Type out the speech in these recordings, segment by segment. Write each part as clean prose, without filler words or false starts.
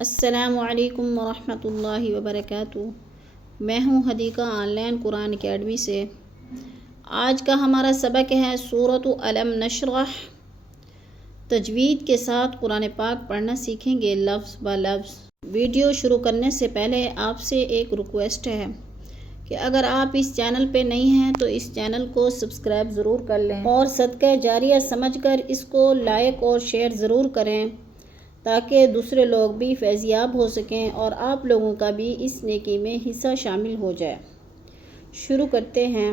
السلام علیکم ورحمۃ اللہ وبرکاتہ۔ میں ہوں Hadiqa on line Quran academy سے۔ آج کا ہمارا سبق ہے سورۃ الم نشرح۔ تجوید کے ساتھ قرآن پاک پڑھنا سیکھیں گے لفظ بہ لفظ۔ ویڈیو شروع کرنے سے پہلے آپ سے ایک ریکویسٹ ہے کہ اگر آپ اس چینل پہ نہیں ہیں تو اس چینل کو سبسکرائب ضرور کر لیں اور صدقہ جاریہ سمجھ کر اس کو لائک اور شیئر ضرور کریں تاکہ دوسرے لوگ بھی فیضیاب ہو سکیں اور آپ لوگوں کا بھی اس نیکی میں حصہ شامل ہو جائے۔ شروع کرتے ہیں۔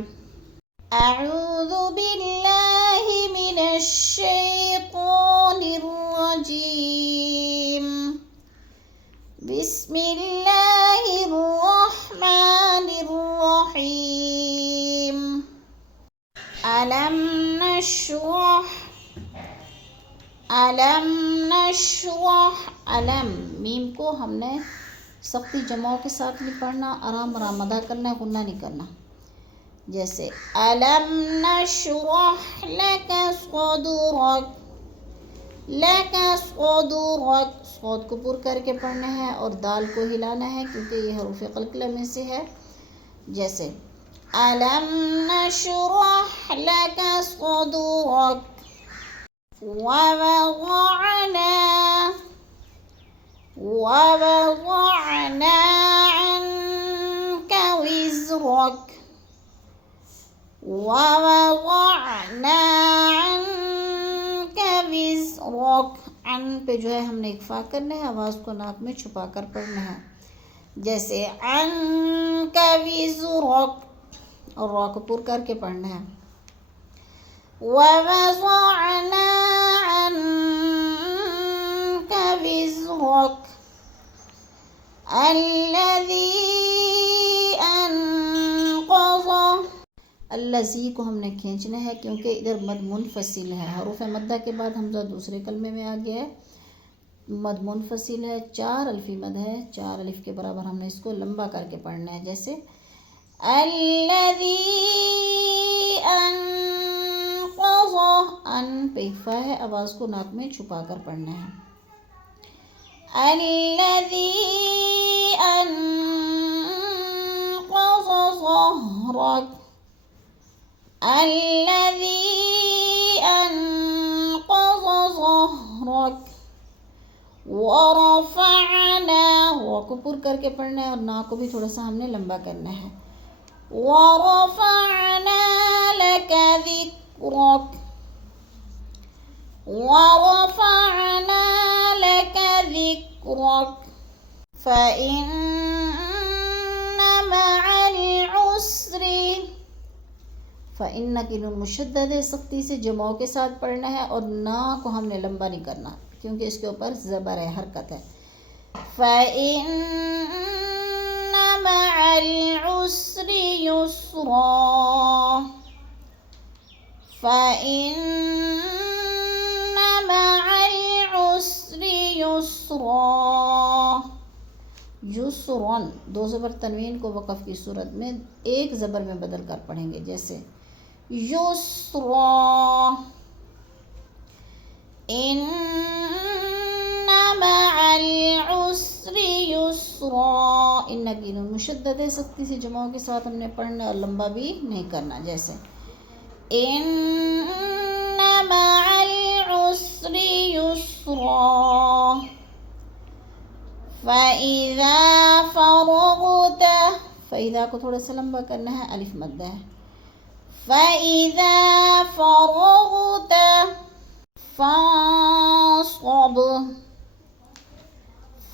اعوذ باللہ من الشیطان الرجیم، بسم اللہ الرحمن الرحیم۔ علم نشرح، علم میم کو ہم نے سختی جمعوں کے ساتھ نہیں پڑھنا، آرام آرام ادا کرنا ہے، غنہ نہیں کرنا۔ جیسے علم نشرح لک صدرک، لک صدرک، صاد کو پر کر کے پڑھنا ہے اور دال کو ہلانا ہے کیونکہ یہ حروف قلقلہ میں سے ہے۔ جیسے علم نشرح لک صدرک، ووضعنا عنك وزرك، ووضعنا عنك وزرك، عن پہ جو ہے ہم نے اکفا کرنا ہے، آواز کو ناک میں چھپا کر پڑھنا ہے۔ جیسے عنك وزرك، اور را کو پر کر کے پڑھنا ہے۔ ووضعنا عنك وزرك الذي انقض، الذی کو ہم نے کھینچنا ہے کیونکہ ادھر مد منفصل ہے، حروف مدہ کے بعد حمزہ دوسرے کلمے میں آ گیا ہے، مد منفصل ہے، 4 الفی مد ہے، 4 الف کے برابر ہم نے اس کو لمبا کر کے پڑھنا ہے۔ جیسے الذی انقض، ان پہ اکفا ہے، آواز کو ناک میں چھپا کر پڑھنا ہے۔ الذی انقض ظہرک، الذی انقض ظہرک، ورفعنا، را کو پر کر کے پڑھنا ہے اور نا کو بھی تھوڑا سا ہم نے لمبا کرنا ہے۔ ورفعنا لک ذکرک، ورفعنا لک ذکرک، فإن مع العسر، فإن کی نون مشدد ہے، سختی سے جمعوں کے ساتھ پڑھنا ہے اور نا کو ہم نے لمبا نہیں کرنا کیونکہ اس کے اوپر زبر ہے، حرکت ہے۔ فإن مع العسر یسرا، فإن مع العسر یسرا، یسرن، 2 زبر تنوین کو وقف کی صورت میں ایک زبر میں بدل کر پڑھیں گے۔ جیسے یسرا، ان مع العسر یسرا، ان کی نون مشدد ہے، سختی سے جمعوں کے ساتھ ہم نے پڑھنا اور لمبا بھی نہیں کرنا۔ جیسے ان مع العسر یسرا، فإذا فرغت، فإذا کو تھوڑا سا لمبا کرنا ہے، الف مدہ ہے۔ فإذا فرغت فانصب،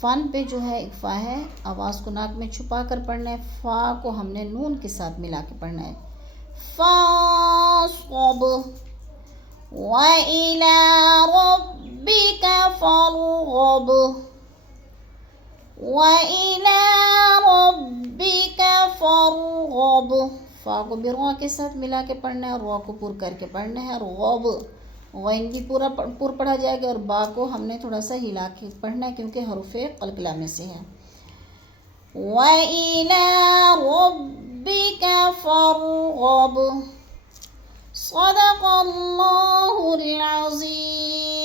فن پہ جو ہے اکفا ہے، آواز کو ناک میں چھپا کر پڑھنا ہے، فا کو ہم نے نون کے ساتھ ملا کے پڑھنا ہے۔ فانصب، وإلى ربك فارغب، وإلى ربك فارغب، فا کو بھی را کے ساتھ ملا کے پڑھنا ہے اور را کو پر کر کے پڑھنا ہے۔ غب، غین بھی پورا پر پڑھا جائے گا اور با کو ہم نے تھوڑا سا ہلا کے پڑھنا ہے کیونکہ حروف قلقلہ میں سے ہے۔ وإلى ربك فارغب، صدق اللہ العظیم۔